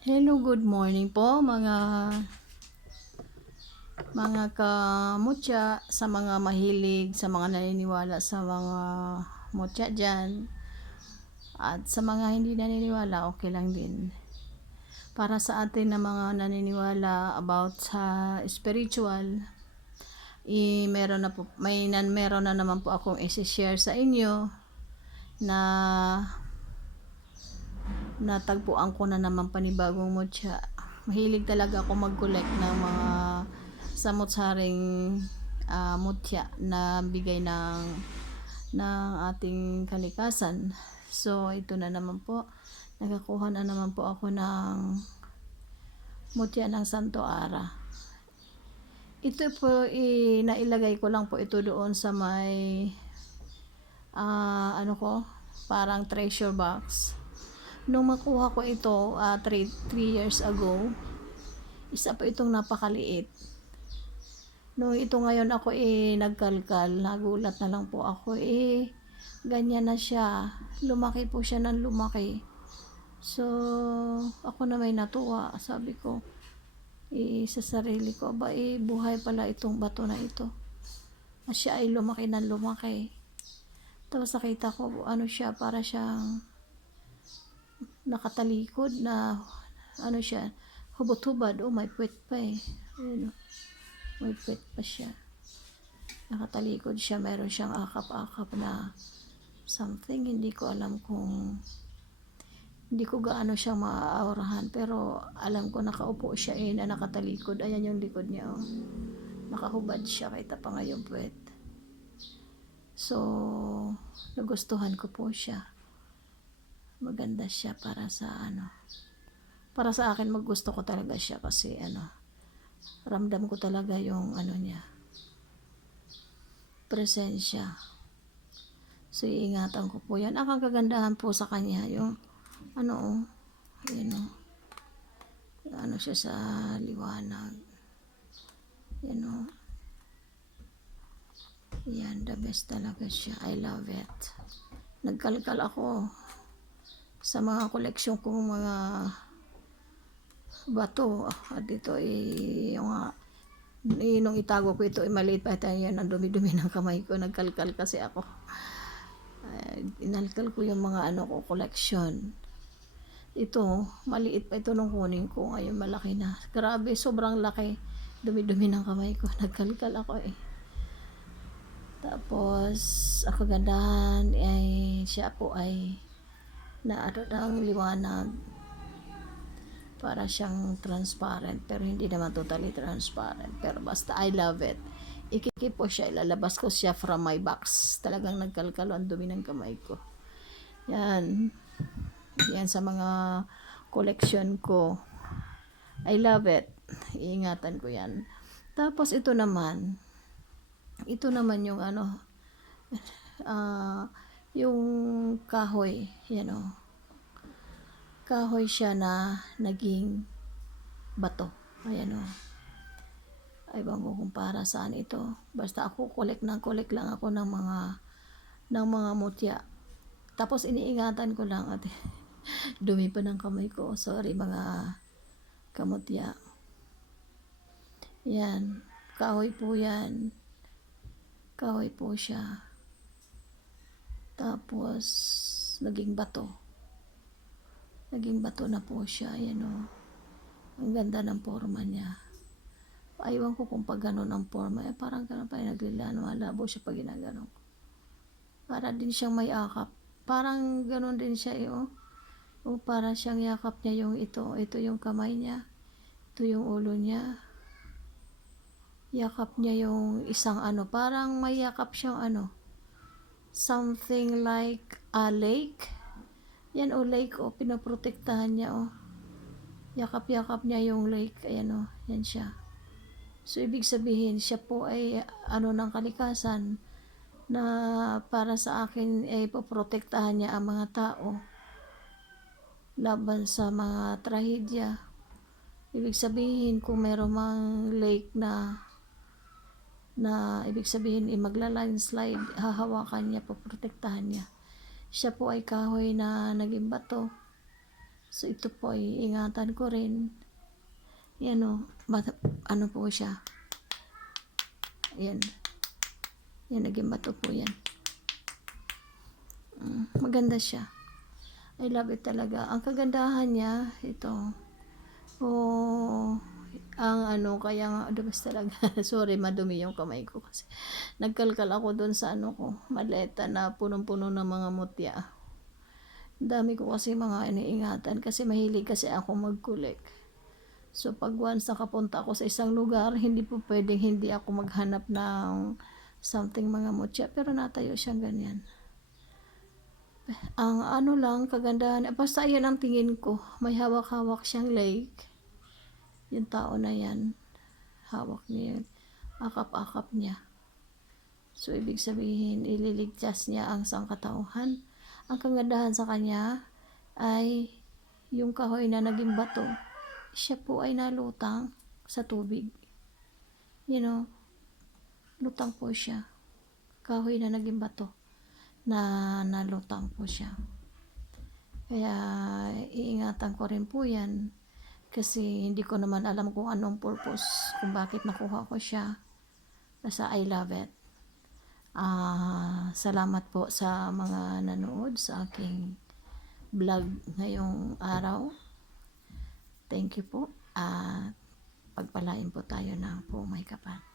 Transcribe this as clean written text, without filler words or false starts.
Hello, good morning po mga kamutya, sa mga mahilig, sa mga naniniwala sa mga mutya dyan, at sa mga hindi naniniwala, okay lang din. Para sa atin na mga naniniwala about sa spiritual, meron na naman po akong i-share sa inyo na natagpuan ko na naman panibagong mutya. Mahilig talaga ako mag-collect ng mga samot-saring mutya na bigay ng ating kalikasan. So, ito na naman po. Nakakuha na naman po ako ng mutya ng Santo Ara. Ito po, nailagay ko lang po ito doon sa may parang treasure box. Nung makuha ko ito 3 years ago, isa po itong napakaliit. Nung ito ngayon ako nagkalkal, nagulat na lang po ako ganyan na siya. Lumaki po siya ng lumaki. So, ako na may natuwa. Sabi ko, sa sarili ko, buhay pala itong bato na ito. At siya ay lumaki ng lumaki. Tapos nakita ko, siya, para siyang nakatalikod na siya, hubot-hubad. May puwet pa may puwet pa siya, nakatalikod siya, meron siyang akap-akap na something, hindi ko alam kung, hindi ko gaano siyang maaurahan, pero alam ko nakaupo siya na nakatalikod. Ayan yung likod niya, nakahubad siya, kita pa nga yung puwet. So, nagustuhan ko po siya. Maganda siya para sa para sa akin. Maggusto ko talaga siya kasi ramdam ko talaga yung niya, presensya. So, iingatan ko po yan. Ang kagandahan po sa kanya yung siya sa liwanag, yan, the best talaga siya. I love it. Nagkalkal ako sa mga koleksyon kong mga bato. At ito nung itago ko ito, maliit pa tayo yan, ang dumi-dumi ng kamay ko. Nagkalkal kasi ako. Inalkal ko yung mga koleksyon. Ito, maliit pa ito nung kunin ko. Ngayon malaki na. Grabe, sobrang laki. Dumi-dumi ng kamay ko. Nagkalkal ako Tapos, ang kagandahan siya po ay ng liwanag. Para siyang transparent, pero hindi naman totally transparent. Pero basta I love it. Ikikip po siya, ilalabas ko siya from my box. Talagang nagkalkalo ang dumi ng kamay ko. Yan. Yan sa mga collection ko. I love it. Iingatan ko yan. Tapos ito naman yung yung kahoy. Kahoy siya na naging bato. Ayan ay bang ko kung para saan ito. Basta ako collect lang ako ng mga mutya. Tapos iniingatan ko lang at dumi pa ng kamay ko. Sorry mga kamutya. Yan. Kahoy po yan. Kahoy po siya. Tapos naging bato. Naging bato na po siya. Ang ganda ng forma niya. Aywan ko kung pag gano'n ang forma. Parang gano'n pa naglilano. Malabo siya pag ginaganon. Para din siyang may akap. Parang gano'n din siya para siyang yakap niya yung ito. Ito yung kamay niya. Ito yung ulo niya. Yakap niya yung isang parang may yakap siyang something like a lake. Yan lake pinoprotektahan niya yakap-yakap niya yung lake. Ayan yan siya. So ibig sabihin siya po ay ng kalikasan na para sa akin ay poprotektahan niya ang mga tao laban sa mga trahedya. Ibig sabihin kung meron mang lake na ibig sabihin magla-landslide, hahawakan niya, poprotektahan niya. Siya po ay kahoy na naging bato. So ito po ay ingatan ko rin. Yan o, ano po siya. Yan. Yan, naging bato po yan. Maganda siya. I love it talaga. Ang kagandahan niya, ito. Oh, ang ano, kaya nga, adabas talaga. Sorry, madumi yung kamay ko kasi nagkalkal ako doon sa ano ko, maleta na punong-puno ng mga mutya. Dami ko kasi mga iniingatan kasi mahilig kasi ako mag-collect. So pag once nakapunta ako sa isang lugar, hindi po pwedeng hindi ako maghanap ng something mga mutya. Pero natayo siyang ganyan. Ang ano lang, kagandahan, basta yan ang tingin ko. May hawak-hawak siyang leg. Yung tao na yan, hawak niya yun. Akap-akap niya. So, ibig sabihin, ililigtas niya ang sangkatauhan. Ang kagandahan sa kanya ay yung kahoy na naging bato. Siya po ay nalutang sa tubig. You know, lutang po siya. Kahoy na naging bato na nalutang po siya. Kaya iingatan ko rin po yan kasi hindi ko naman alam kung anong purpose kung bakit nakuha ko siya. Basta I love it. Salamat po sa mga nanood sa aking vlog ngayong araw. Thank you po at pagpalain po tayo ng po may kapal.